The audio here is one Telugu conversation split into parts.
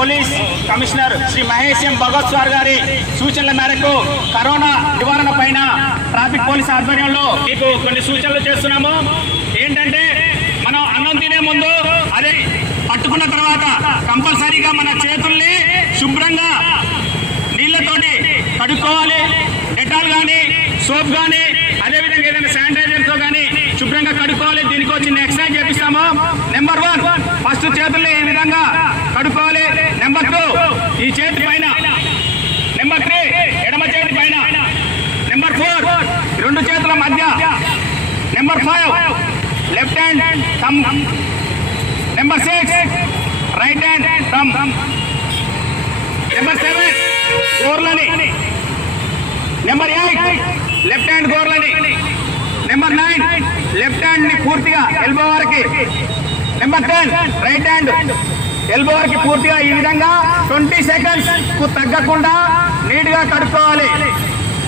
పోలీస్ కమిషనర్ శ్రీ మహేష్ ఎం భగత్ సార్ గారి సూచనల మేరకు కరోనా నివారణ పైన ట్రాఫిక్ పోలీస్ ఆధ్వర్యంలో మీకు కొన్ని సూచనలు చేస్తున్నాము. ఏంటంటే మనం అన్నం తినే ముందు అదే పట్టుకున్న తర్వాత కంపల్సరీగా మన చేతుల్ని శుభ్రంగా నీళ్లతోటి కడుక్కోవాలి. డెటాల్ కానీ సోప్ కానీ అదేవిధంగా ఏదైనా శానిటైజర్తో కానీ శుభ్రంగా కడుక్కోవాలి. దీనికి వచ్చి ఎక్సర్సైజ్ చేపిస్తాము. నెంబర్ 1 ఫస్ట్ చేతుల్ని ఈ విధంగా కడుక్కోవాలి. నెంబర్ 2 ఈ చేతి పైన. నెంబర్ 3 ఎడమ చేతి పైన. నెంబర్ 4 రెండు చేతుల మధ్య. Number 5 left hand thumb. Number 6 right hand thumb. Number 7 గోర్లని. నెంబర్ 8 లెఫ్ట్ హ్యాండ్ గోర్లని. నెంబర్ 9 లెఫ్ట్ హ్యాండ్ ని పూర్తిగా ఎల్బో వరకు. నెంబర్ 10 రైట్ హ్యాండ్ ఎల్బో వరకు పూర్తిగా ఈ విధంగా 20 సెకండ్స్ కు తగ్గకుండా నీట్ గా కడుక్కోవాలి.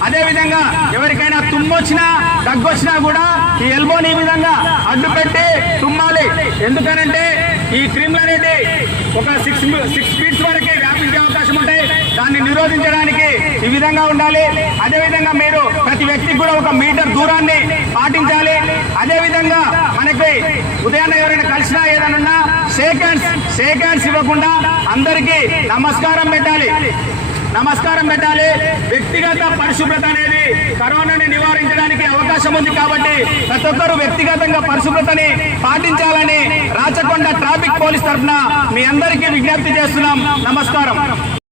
అదేవిధంగా ఎవరికైనా తుమ్మొచ్చినా దగ్గొచ్చినా కూడా ఈ ఎల్బోని ఈ విధంగా అడ్డు పెట్టి తుమ్మాలి. ఎందుకనంటే ఈ క్రిములు అనేది ఒక 6 ఫీట్స్ వరకే వ్యాపించే అవకాశం ఉంటాయి. దాన్ని నిరోధించడానికి ఈ విధంగా ఉండాలి. అదేవిధంగా మీరు ప్రతి వ్యక్తికి కూడా 1 మీటర్ దూరాన్ని పాటించాలి. అదేవిధంగా మనకి ఉదయాన్నే ఎవరైనా కలిసినా ఏదన్నా షేక్ హ్యాండ్స్ ఇవ్వకుండా అందరికీ నమస్కారం పెట్టాలి. వ్యక్తిగత పరిశుభ్రత అనేది కరోనాని నివారించడానికి అవకాశం ఉంది కాబట్టి ప్రతి ఒక్కరూ వ్యక్తిగతంగా పరిశుభ్రతని పాటించాలని రాచకొండ ట్రాఫిక్ పోలీస్ తరఫున మీ అందరికీ విజ్ఞప్తి చేస్తున్నాం. నమస్కారం.